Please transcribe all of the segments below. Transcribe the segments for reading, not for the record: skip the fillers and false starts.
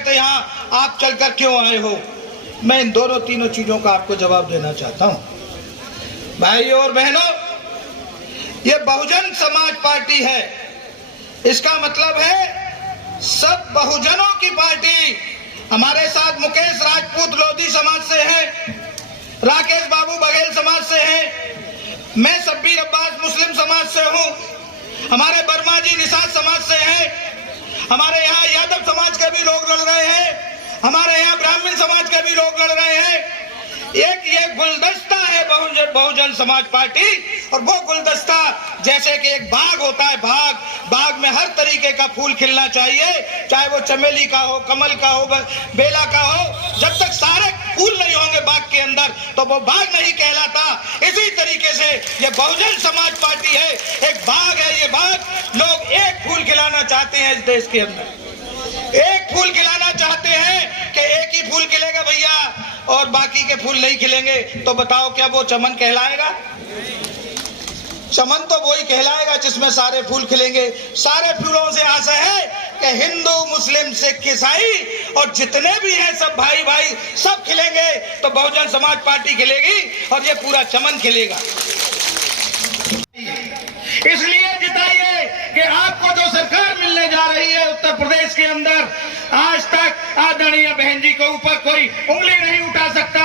तो यहाँ आप चलकर क्यों आए हो? मैं इन दोनों तीनों चीजों का आपको जवाब देना चाहता हूँ। भाइयों और बहनों, ये बहुजन समाज पार्टी है। इसका मतलब है सब बहुजनों की पार्टी। हमारे साथ मुकेश राजपूत लोधी समाज से है, राकेश बाबू बघेल समाज से है, मैं शब्बीर अब्बास मुस्लिम समाज से हूँ, हमारे वर्मा जी निषाद समाज से है, हमारे यहाँ यादव समाज के भी लोग लड़ रहे हैं, हमारे यहाँ ब्राह्मण समाज के भी लोग लड़ रहे हैं। एक ये गुलदस्ता है बहुजन समाज पार्टी, और वो गुलदस्ता जैसे कि एक बाग होता है, बाग में हर तरीके का फूल खिलना चाहिए, चाहे वो चमेली का हो, कमल का हो, बेला का हो। जब तक सारे फूल नहीं होंगे बाग के अंदर तो वो बाग नहीं कहलाता। इसी तरीके से ये बहुजन समाज पार्टी है, एक बाग है। ये बाग लोग एक फूल खिलाना चाहते हैं इस देश के अंदर, एक फूल खिलाना चाहते हैं कि एक ही फूल खिलेगा भैया और बाकी के फूल नहीं खिलेंगे। तो बताओ क्या वो चमन कहलाएगा? चमन तो वही कहलाएगा जिसमें सारे फूल खिलेंगे। सारे फूलों से आशा है कि हिंदू मुस्लिम सिख ईसाई और जितने भी हैं सब भाई भाई सब खिलेंगे, तो बहुजन समाज पार्टी खिलेगी और ये पूरा चमन खिलेगा। इसलिए जिताइए कि आपको जो सरकार मिलने जा रही है उत्तर प्रदेश के अंदर, आज तक आदरणीय बहन जी के ऊपर कोई उंगली नहीं उठा सकता।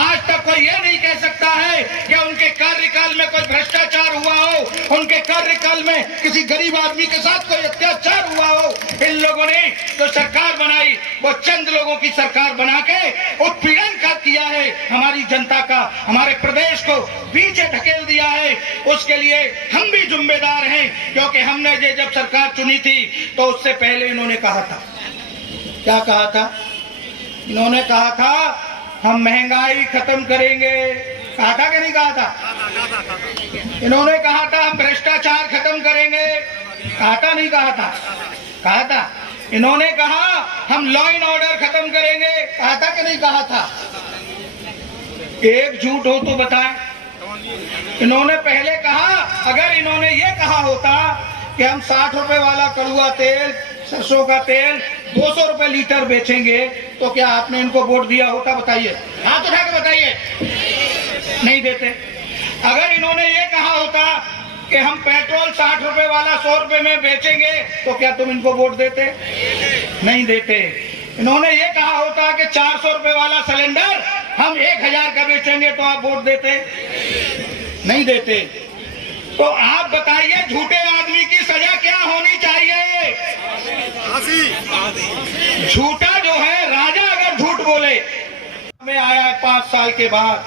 आज तक कोई ये नहीं कह सकता है कि उनके कार्यकाल में कोई भ्रष्टाचार हुआ हो, उनके कार्यकाल में किसी गरीब आदमी के साथ कोई अत्याचार हुआ हो। इन लोगों ने जो सरकार बनाई वो चंद लोगों की सरकार बना के उत्पीड़न का किया है, हमारी जनता का, हमारे प्रदेश को पीछे ढकेल दिया है। उसके लिए हम भी जिम्मेदार हैं, क्योंकि हमने जब सरकार चुनी थी तो उससे पहले इन्होंने कहा था, क्या कहा था? इन्होंने कहा था हम महंगाई खत्म करेंगे। कहा था कि नहीं कहा था? इन्होंने कहा था हम भ्रष्टाचार खत्म करेंगे। कहा था नहीं कहा था? कहा था। इन्होंने कहा हम लॉ एंड ऑर्डर खत्म करेंगे। कहा था कि नहीं कहा था? एक झूठ हो तो बताएं। इन्होंने पहले कहा, अगर इन्होंने ये कहा होता कि हम 60 रुपए वाला कड़ुआ तेल, सरसों का तेल 200 रुपए लीटर बेचेंगे, तो क्या आपने इनको वोट दिया होता? बताइए, हाथ उठा के बताइए। नहीं देते। अगर इन्होंने ये कहा होता कि हम पेट्रोल 60 रुपए वाला 100 रुपए में बेचेंगे, तो क्या तुम इनको वोट देते? नहीं देते। इन्होंने ये कहा होता कि 400 रुपए वाला सिलेंडर हम 1000 का बेचेंगे, तो आप वोट देते? नहीं देते। तो आप बताइए झूठे आदमी की सजा क्या होनी चाहिए? झूठा जो है राजा अगर झूठ बोले, हमें आया 5 साल के बाद,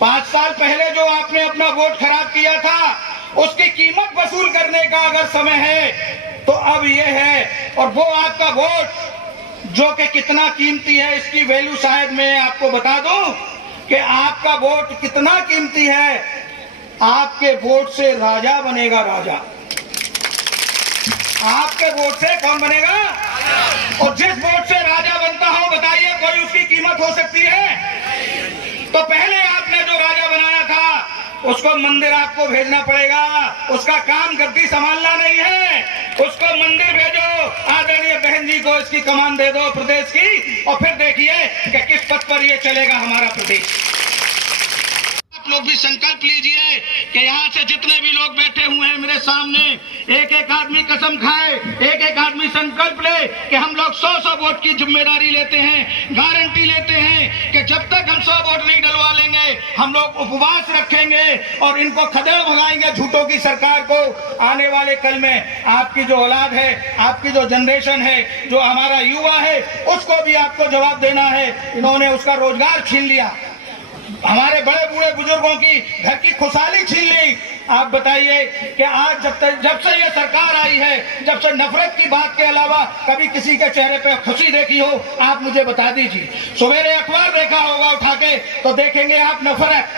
5 साल पहले जो आपने अपना वोट खराब किया था उसकी कीमत वसूल करने का अगर समय है तो अब ये है। और वो आपका वोट जो कि कितना कीमती है, इसकी वैल्यू शायद मैं आपको बता दूं कि आपका वोट कितना कीमती है। आपके वोट से राजा बनेगा, राजा। आपके वोट से कौन बनेगा? और जिस वोट से राजा बनता हो, बताइए कोई उसकी कीमत हो सकती है? तो पहले आपने जो राजा बनाया था उसको मंदिर आपको भेजना पड़ेगा। उसका काम गद्दी संभालना नहीं है, उसको मंदिर भेजो। आदरणीय बहन जी को इसकी कमान दे दो प्रदेश की, और फिर देखिए कि किस पथ पर ये चलेगा हमारा प्रदेश। आप लोग भी संकल्प लीजिए कि यहाँ से जितने भी लोग बैठे हुए हैं मेरे सामने, एक एक आदमी कसम खाए, एक एक आदमी संकल्प ले कि हम लोग 100 वोट की जिम्मेदारी लेते हैं, गारंटी लेते हैं कि जब तक हम 100 वोट नहीं डलवा लेंगे हम लोग उपवास रखेंगे और इनको खदेड़ भगाएंगे झूठों की सरकार को। आने वाले कल में आपकी जो औलाद है, आपकी जो जनरेशन है, जो हमारा युवा है, उसको भी आपको जवाब देना है। इन्होंने उसका रोजगार छीन लिया, हमारे बड़े बूढ़े बुजुर्गों की घर की खुशहाली छीन ली। आप बताइए कि आज जब से ये सरकार आई है, जब से नफरत की बात के अलावा कभी किसी के चेहरे पे खुशी देखी हो? आप मुझे बता दीजिए। सवेरे अखबार देखा होगा उठा के तो देखेंगे आप नफरत,